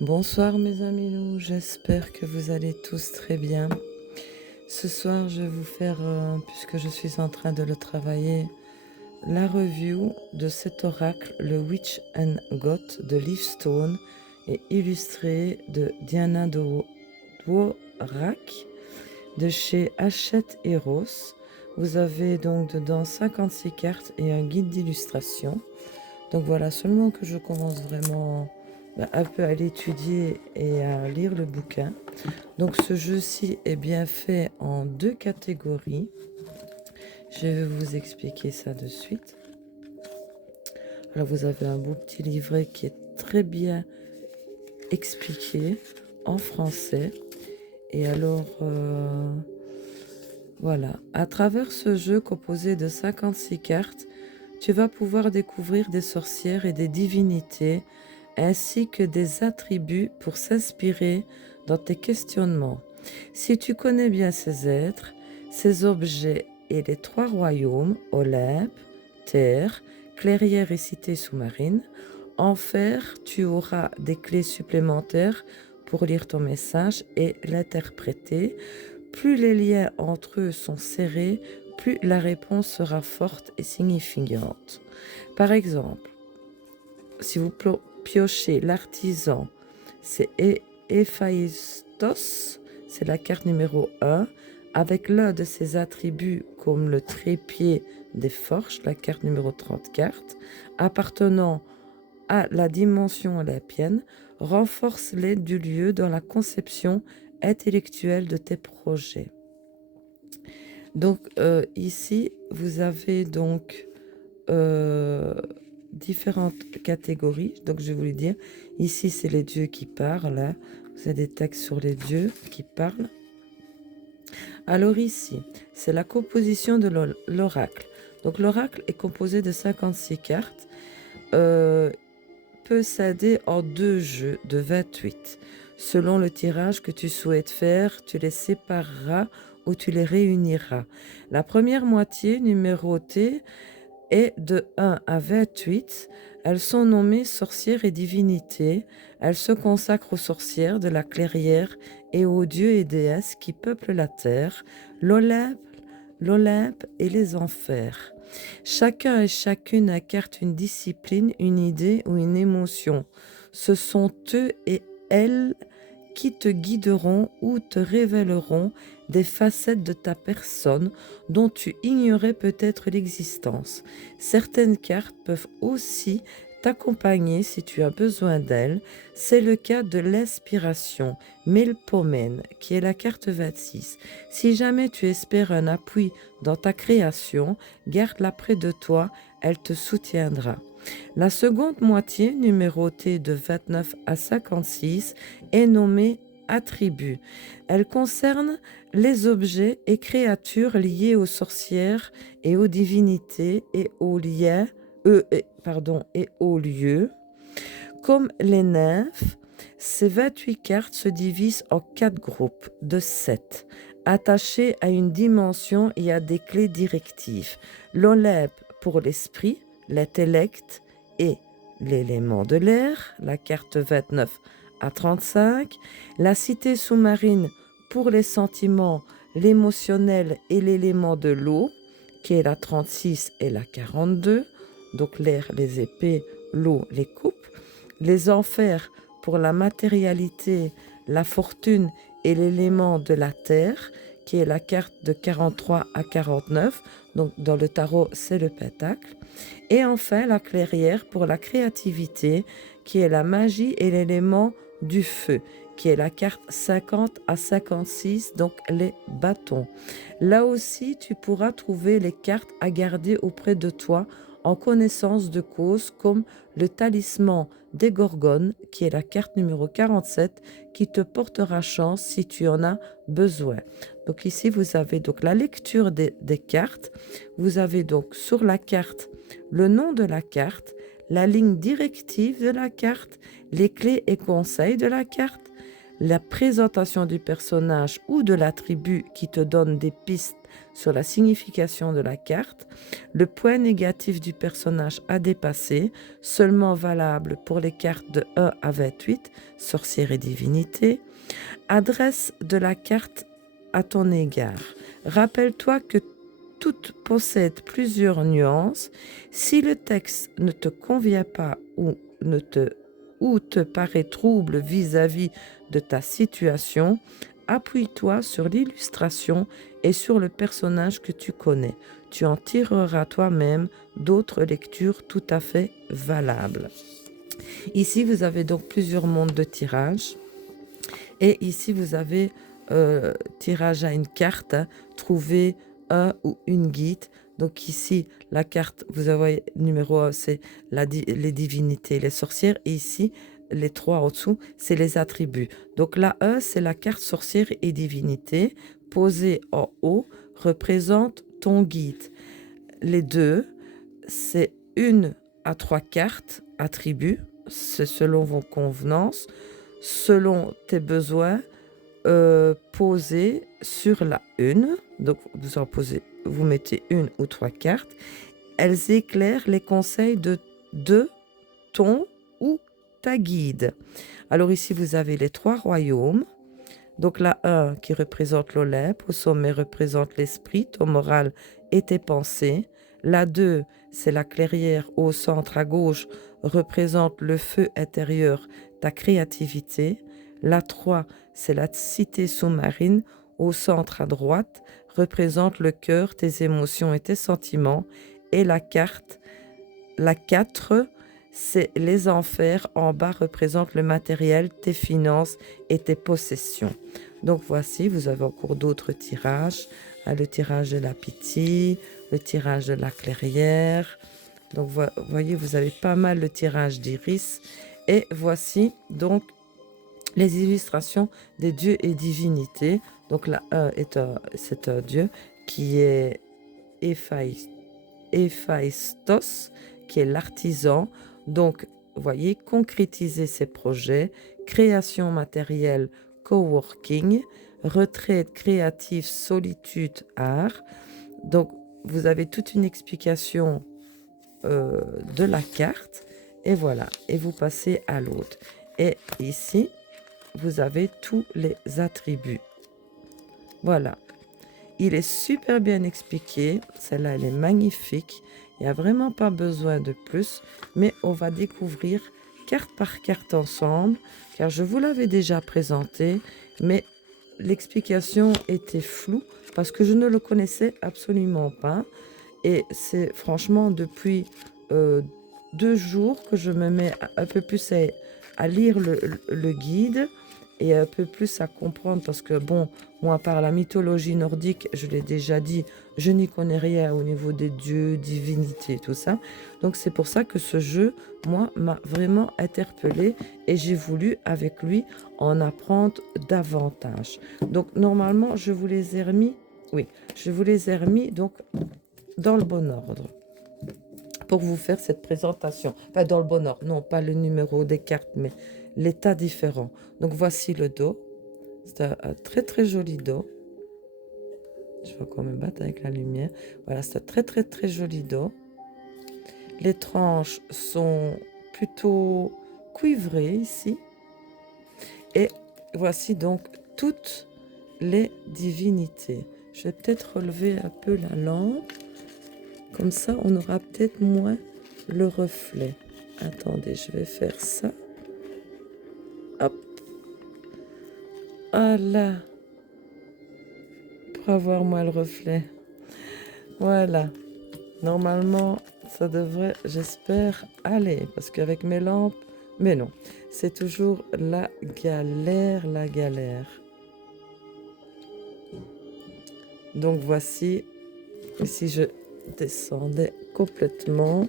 Bonsoir mes amis loups, j'espère que vous allez tous très bien. Ce soir, je vais vous faire, puisque je suis en train de le travailler, la review de cet oracle, le Witch and Goth de Leaf Stone, et illustré de Diana Dworak de chez Hachette Eros. Vous avez donc dedans 56 cartes et un guide d'illustration. Donc voilà, seulement que je commence vraiment un peu à l'étudier et à lire le bouquin. Donc ce jeu-ci est bien fait en deux catégories. Je vais vous expliquer ça de suite. Alors vous avez un beau petit livret qui est très bien expliqué en français. Et alors, voilà, à travers ce jeu composé de 56 cartes, tu vas pouvoir découvrir des sorcières et des divinités, ainsi que des attributs pour s'inspirer dans tes questionnements. Si tu connais bien ces êtres, ces objets et les trois royaumes, Olympe, Terre, Clairière et Cité sous-marine, Enfer, tu auras des clés supplémentaires pour lire ton message et l'interpréter. Plus les liens entre eux sont serrés, plus la réponse sera forte et signifiante. Par exemple, si vous piochez l'artisan, c'est Héphaïstos, c'est la carte numéro 1, avec l'un de ses attributs comme le trépied des forges, la carte numéro 34, appartenant à la dimension olympienne, renforce l'aide du lieu dans la conception intellectuelle de tes projets. Donc ici, vous avez donc différentes catégories. Donc je vais vous le dire. Ici, c'est les dieux qui parlent. Hein. Vous avez des textes sur les dieux qui parlent. Alors ici, c'est la composition de l'oracle. Donc l'oracle est composé de 56 cartes. Peut scinder en deux jeux de 28. Selon le tirage que tu souhaites faire, tu les sépareras ou tu les réuniras. La première moitié numérotée est de 1 à 28. Elles sont nommées sorcières et divinités. Elles se consacrent aux sorcières de la clairière et aux dieux et déesses qui peuplent la terre, l'Olympe et les enfers. Chacun et chacune incarne une discipline, une idée ou une émotion. Ce sont eux et elles qui te guideront ou te révéleront des facettes de ta personne dont tu ignorais peut-être l'existence. Certaines cartes peuvent aussi t'accompagner si tu as besoin d'elles. C'est le cas de l'inspiration, Melpomène, qui est la carte 26. Si jamais tu espères un appui dans ta création, garde-la près de toi, elle te soutiendra. La seconde moitié, numérotée de 29 à 56, est nommée attributs. Elle concerne les objets et créatures liés aux sorcières et aux divinités et aux liens, et aux lieux. Comme les nymphes, ces 28 cartes se divisent en 4 groupes de 7, attachés à une dimension et à des clés directives. L'Olympe pour l'esprit, l'intellect et l'élément de l'air, la carte 29 à 35, la cité sous-marine pour les sentiments, l'émotionnel et l'élément de l'eau, qui est la 36 et la 42, donc l'air, les épées, l'eau, les coupes, les enfers pour la matérialité, la fortune et l'élément de la terre, qui est la carte de 43 à 49, donc dans le tarot c'est le pentacle, et enfin la clairière pour la créativité, qui est la magie et l'élément du feu, qui est la carte 50 à 56, donc les bâtons. Là aussi, tu pourras trouver les cartes à garder auprès de toi en connaissance de cause, comme le talisman des Gorgones, qui est la carte numéro 47, qui te portera chance si tu en as besoin. Donc ici, vous avez donc la lecture des cartes. Vous avez donc sur la carte le nom de la carte, la ligne directive de la carte, les clés et conseils de la carte, la présentation du personnage ou de l'attribut qui te donne des pistes sur la signification de la carte, le point négatif du personnage à dépasser, seulement valable pour les cartes de 1 à 28, sorcière et divinité, adresse de la carte à ton égard. Rappelle-toi que toutes possèdent plusieurs nuances. Si le texte ne te convient pas ou te paraît trouble vis-à-vis de ta situation, appuie-toi sur l'illustration et sur le personnage que tu connais. Tu en tireras toi-même d'autres lectures tout à fait valables. Ici, vous avez donc plusieurs mondes de tirage. Et ici, vous avez tirage à une carte, trouver un ou une guide. Donc ici, la carte, vous avez numéro 1, c'est les divinités, les sorcières. Et ici, les 3 au-dessous, c'est les attributs. Donc la 1, c'est la carte sorcière et divinité. Posée en haut, représente ton guide. Les 2, c'est 1 à 3 cartes, attributs. C'est selon vos convenances, selon tes besoins, posées sur la 1. Donc vous mettez 1 ou 3 cartes. Elles éclairent les conseils de ton ou ta guide. Alors ici, vous avez les 3 royaumes. Donc la 1 qui représente l'Olympe, au sommet représente l'esprit, ton moral et tes pensées. La 2, c'est la clairière, au centre à gauche, représente le feu intérieur, ta créativité. La 3, c'est la cité sous-marine, au centre à droite, représente le cœur, tes émotions et tes sentiments. Et la 4, c'est les enfers, en bas représente le matériel, tes finances et tes possessions. Donc voici, vous avez encore d'autres tirages. Le tirage de la pitié, le tirage de la clairière. Donc voyez, vous avez pas mal de tirages d'iris. Et voici donc les illustrations des dieux et divinités. Donc la 1 c'est un dieu qui est Héphaïstos, qui est l'artisan. Donc, voyez, concrétiser ses projets, création matérielle, coworking, retraite créative, solitude, art. Donc, vous avez toute une explication de la carte. Et voilà, et vous passez à l'autre. Et ici, vous avez tous les attributs. Voilà. Il est super bien expliqué. Celle-là, elle est magnifique. Il n'y a vraiment pas besoin de plus. Mais on va découvrir carte par carte ensemble. Car je vous l'avais déjà présenté. Mais l'explication était floue. Parce que je ne le connaissais absolument pas. Et c'est franchement depuis 2 jours que je me mets un peu plus à lire le guide. Et un peu plus à comprendre parce que bon, moi par la mythologie nordique, je l'ai déjà dit, je n'y connais rien au niveau des dieux, divinités, tout ça. Donc c'est pour ça que ce jeu, moi, m'a vraiment interpellée et j'ai voulu avec lui en apprendre davantage. Donc normalement, je vous les ai remis, oui, je vous les ai remis donc dans le bon ordre pour vous faire cette présentation. Pas dans le bon ordre, non, pas le numéro des cartes, mais l'état différent. Donc voici le dos. C'est un très très joli dos. Je vais quand même battre avec la lumière. Voilà, c'est un très très très joli dos. Les tranches sont plutôt cuivrées ici. Et voici donc toutes les divinités. Je vais peut-être relever un peu la lampe. Comme ça, on aura peut-être moins le reflet. Attendez, je vais faire ça. Hop. Voilà. Pour avoir moins le reflet. Voilà. Normalement, ça devrait, j'espère, aller. Parce qu'avec mes lampes... Mais non. C'est toujours la galère, la galère. Donc voici. Si je descendais complètement...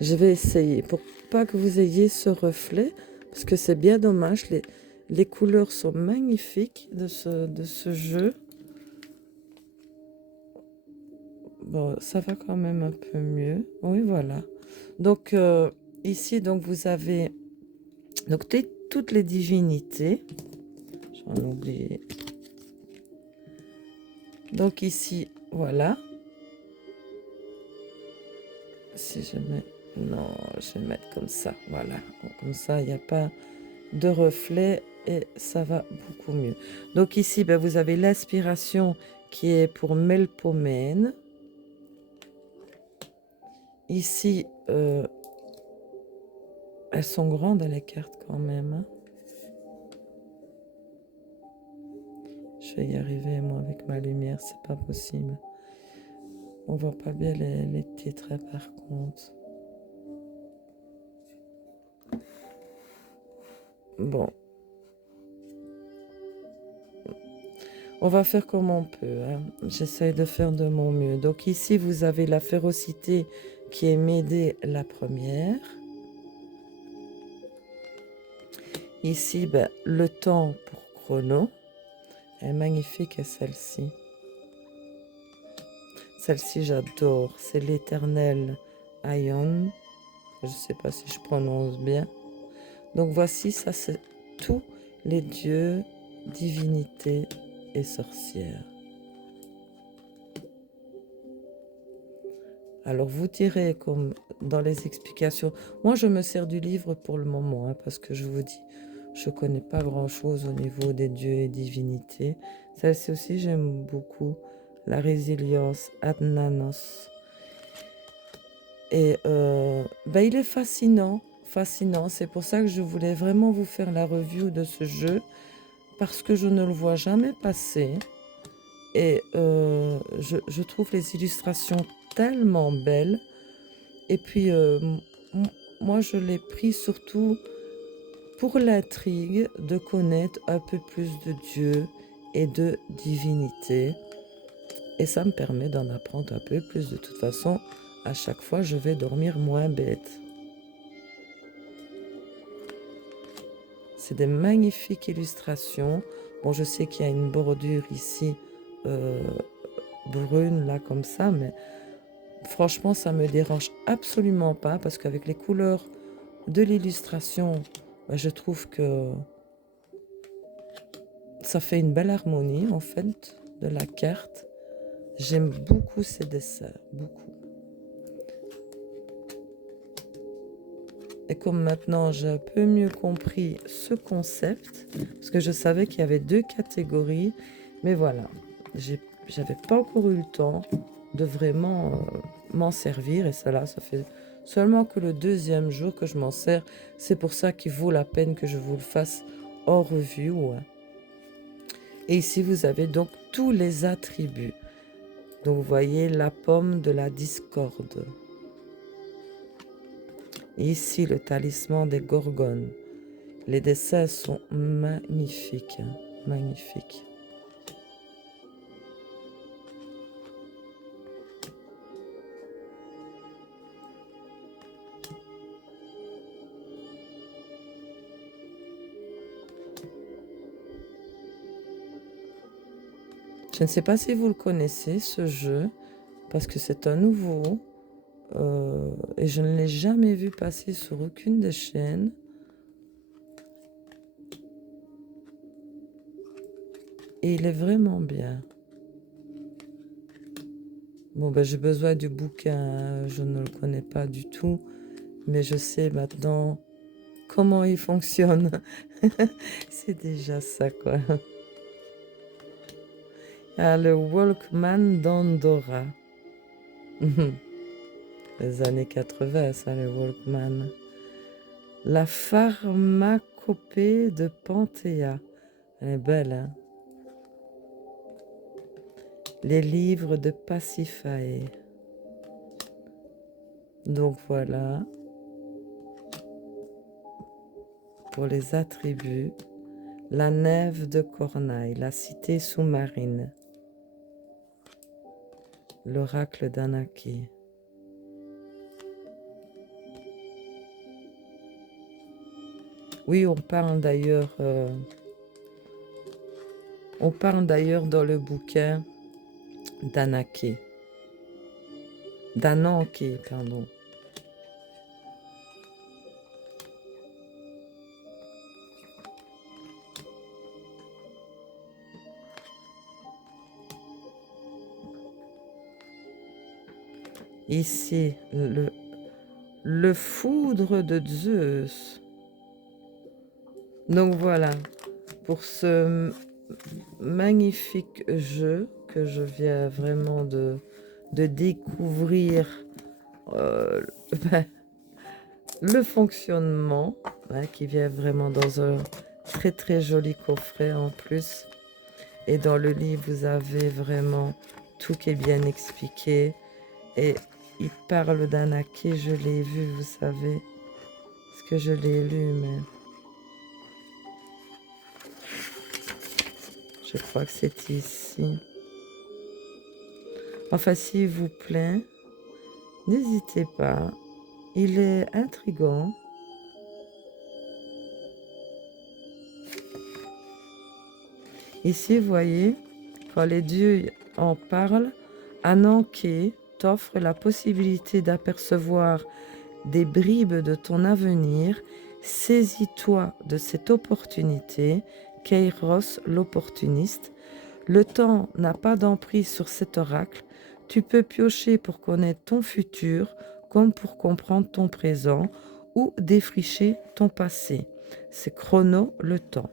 Je vais essayer pour pas que vous ayez ce reflet, parce que c'est bien dommage. Les couleurs sont magnifiques de ce jeu. Bon, ça va quand même un peu mieux. Oui, voilà. Donc ici, donc vous avez Donc, toutes les divinités. J'en ai oublié. Donc ici, voilà. Si je mets... Non, je vais mettre comme ça. Voilà. Donc, comme ça, il n'y a pas de reflet et ça va beaucoup mieux. Donc ici, ben, vous avez l'aspiration qui est pour Melpomène. Ici, elles sont grandes les cartes quand même. Hein. Je vais y arriver, moi, avec ma lumière, c'est pas possible. On voit pas bien les titres, par contre. Bon. On va faire comme on peut. Hein. J'essaye de faire de mon mieux. Donc ici, vous avez la férocité qui est Médée la première. Ici, ben, le temps pour Chrono. Elle est magnifique, celle-ci. Celle-ci, j'adore. C'est l'éternel Aion. Je ne sais pas si je prononce bien. Donc voici, ça c'est tous les dieux, divinités et sorcières. Alors vous tirez comme dans les explications. Moi je me sers du livre pour le moment, hein, parce que je vous dis, je ne connais pas grand-chose au niveau des dieux et divinités. Celle-ci aussi j'aime beaucoup. La résilience, Adnanos. Et ben, il est fascinant, fascinant. C'est pour ça que je voulais vraiment vous faire la review de ce jeu, parce que je ne le vois jamais passer. Et je trouve les illustrations tellement belles. Et puis, moi, je l'ai pris surtout pour l'intrigue de connaître un peu plus de Dieu et de divinité. Et ça me permet d'en apprendre un peu plus. De toute façon, à chaque fois, je vais dormir moins bête. C'est des magnifiques illustrations. Bon, je sais qu'il y a une bordure ici brune, là, comme ça, mais franchement, ça me dérange absolument pas parce qu'avec les couleurs de l'illustration, ben, je trouve que ça fait une belle harmonie, en fait, de la carte. J'aime beaucoup ces dessins, beaucoup. Et comme maintenant j'ai un peu mieux compris ce concept, parce que je savais qu'il y avait 2 catégories, mais voilà, j'avais pas encore eu le temps de vraiment m'en servir, et ça fait seulement que le 2e jour que je m'en sers. C'est pour ça qu'il vaut la peine que je vous le fasse en review. Et ici vous avez donc tous les attributs. Donc vous voyez la pomme de la discorde. Ici, le talisman des Gorgones. Les dessins sont magnifiques. Hein, magnifiques. Je ne sais pas si vous le connaissez, ce jeu, parce que c'est un nouveau. Et je ne l'ai jamais vu passer sur aucune des chaînes. Et il est vraiment bien. Bon, ben, j'ai besoin du bouquin. Je ne le connais pas du tout. Mais je sais maintenant comment il fonctionne. C'est déjà ça, quoi. Ah, le Walkman d'Andorra. Les années 80, ça, le Walkman. La pharmacopée de Panthéa. Elle est belle, hein? Les livres de Pasiphae. Donc voilà. Pour les attributs. La nef de Cornaille. La cité sous-marine. L'oracle d'Anaki. Oui, on parle d'ailleurs dans le bouquin d'Anaki. d'Ananké, pardon. Ici, le foudre de Zeus. Donc voilà, pour ce magnifique jeu que je viens vraiment de découvrir euh, ben, le fonctionnement, hein, qui vient vraiment dans un très très joli coffret en plus. Et dans le livre, vous avez vraiment tout qui est bien expliqué. Et il parle d'Anaké, je l'ai vu, vous savez, parce que je l'ai lu, mais je crois que c'est ici. Enfin, s'il vous plaît, n'hésitez pas. Il est intriguant. Ici, vous voyez, quand les dieux en parlent, Ananké t'offre la possibilité d'apercevoir des bribes de ton avenir. Saisis-toi de cette opportunité, Kairos l'opportuniste. Le temps n'a pas d'emprise sur cet oracle. Tu peux piocher pour connaître ton futur comme pour comprendre ton présent ou défricher ton passé. C'est chrono le temps.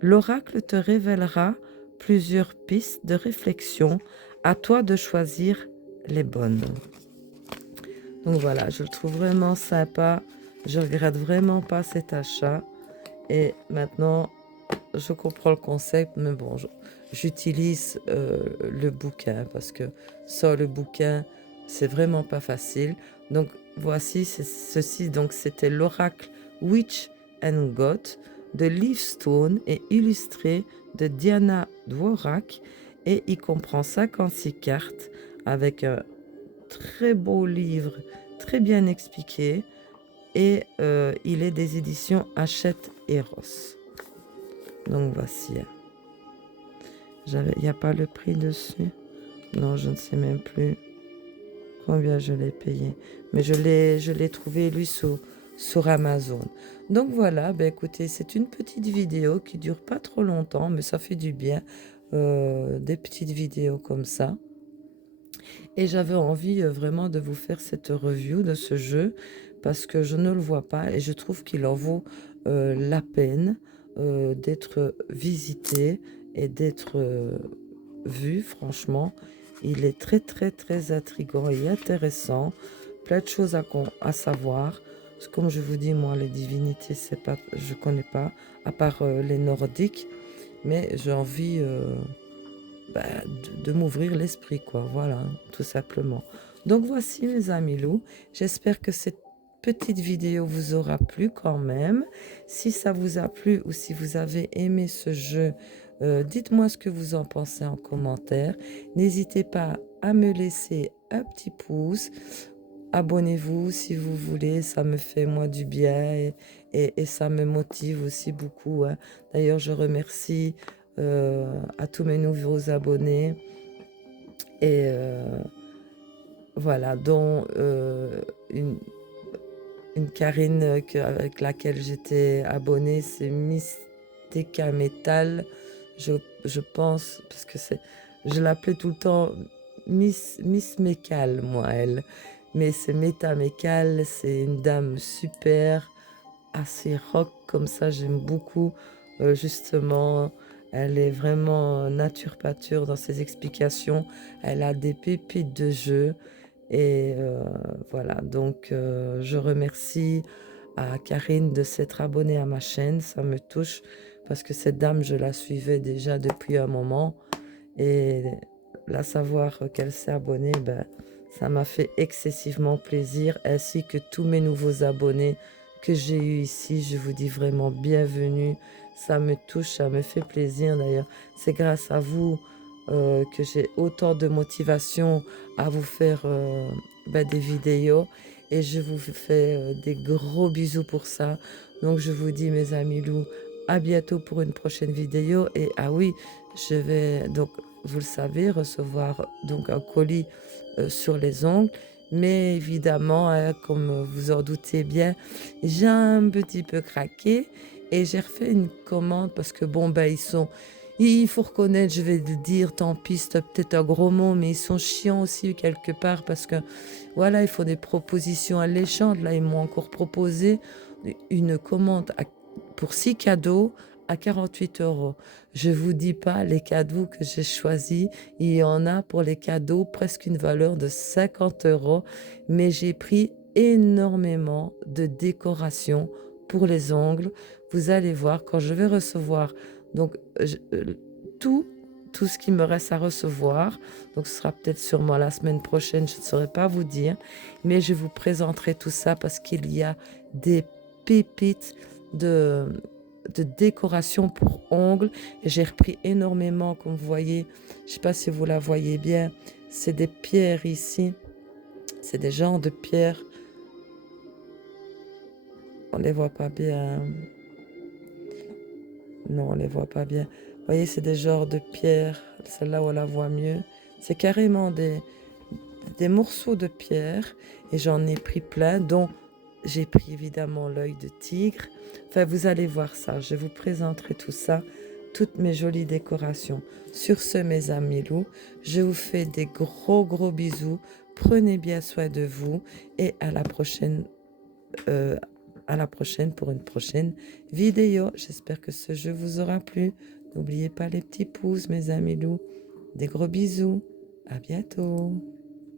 L'oracle te révélera plusieurs pistes de réflexion. À toi de choisir les bonnes. Donc voilà, je le trouve vraiment sympa. Je regrette vraiment pas cet achat. Et maintenant, je comprends le concept, mais bon, j'utilise le bouquin parce que sans le bouquin, c'est vraiment pas facile. Donc voici ceci. Donc c'était l'oracle Witch and Goth de Leafstone et illustré de Diana Dvorak. Et il comprend 56 cartes avec un très beau livre, très bien expliqué. Et il est des éditions Hachette Eros. Donc voici. Il n'y a pas le prix dessus. Non, je ne sais même plus combien je l'ai payé. Mais je l'ai trouvé, lui, sur Amazon. Donc voilà, ben écoutez, c'est une petite vidéo qui dure pas trop longtemps, mais ça fait du bien. Des petites vidéos comme ça. Et j'avais envie vraiment de vous faire cette review de ce jeu parce que je ne le vois pas et je trouve qu'il en vaut la peine d'être visité et d'être vu. Franchement, il est très très très intriguant et intéressant. Plein de choses à savoir. Comme je vous dis, moi, les divinités, je connais pas, à part les nordiques, mais j'ai envie de m'ouvrir l'esprit, quoi. Voilà, tout simplement. Donc voici, mes amis loups. J'espère que cette petite vidéo vous aura plu quand même. Si ça vous a plu ou si vous avez aimé ce jeu, dites-moi ce que vous en pensez en commentaire. N'hésitez pas à me laisser un petit pouce. Abonnez-vous si vous voulez, ça me fait moi du bien et ça me motive aussi beaucoup, hein. D'ailleurs, je remercie à tous mes nouveaux abonnés et voilà, dont une Karine avec laquelle j'étais abonnée, c'est Mystica Metal, je pense, parce que je l'appelais tout le temps Miss Mecal, moi, elle. Mais c'est Meta Mecal, c'est une dame super, assez rock comme ça, j'aime beaucoup. Justement, elle est vraiment nature pâture dans ses explications. Elle a des pépites de jeu. Et voilà, donc je remercie à Karine de s'être abonnée à ma chaîne. Ça me touche parce que cette dame, je la suivais déjà depuis un moment. Et la savoir qu'elle s'est abonnée, ben, ça m'a fait excessivement plaisir, ainsi que tous mes nouveaux abonnés que j'ai eus ici. Je vous dis vraiment bienvenue. Ça me touche, ça me fait plaisir d'ailleurs. C'est grâce à vous que j'ai autant de motivation à vous faire des vidéos. Et je vous fais des gros bisous pour ça. Donc je vous dis, mes amis loups, à bientôt pour une prochaine vidéo. Et ah oui, je vais donc, vous le savez, recevoir donc un colis sur les ongles. Mais évidemment, hein, comme vous en doutez bien, j'ai un petit peu craqué et j'ai refait une commande parce que bon, ben, Il faut reconnaître, je vais le dire, tant pis, c'est peut-être un gros mot, mais ils sont chiants aussi quelque part parce que, voilà, il faut des propositions alléchantes. Là, ils m'ont encore proposé une commande pour 6 cadeaux à 48 €. Je vous dis pas les cadeaux que j'ai choisis. Il y en a pour les cadeaux presque une valeur de 50 €, mais j'ai pris énormément de décorations pour les ongles. Vous allez voir quand je vais recevoir donc tout, tout ce qui me reste à recevoir. Donc ce sera peut-être sûrement la semaine prochaine, je ne saurais pas vous dire, mais je vous présenterai tout ça parce qu'il y a des pépites de décoration pour ongles. Et j'ai repris énormément, comme vous voyez, je ne sais pas si vous la voyez bien, c'est des pierres ici, c'est des genres de pierres, on les voit pas bien, non on les voit pas bien, vous voyez c'est des genres de pierres, celle-là on la voit mieux, c'est carrément des morceaux de pierre et j'en ai pris plein, dont j'ai pris évidemment l'œil de tigre. Enfin, vous allez voir ça, je vous présenterai tout ça, toutes mes jolies décorations. Sur ce, mes amis loups, je vous fais des gros gros bisous, prenez bien soin de vous et à la prochaine pour une prochaine vidéo. J'espère que ce jeu vous aura plu. N'oubliez pas les petits pouces, mes amis loups. Des gros bisous. À bientôt.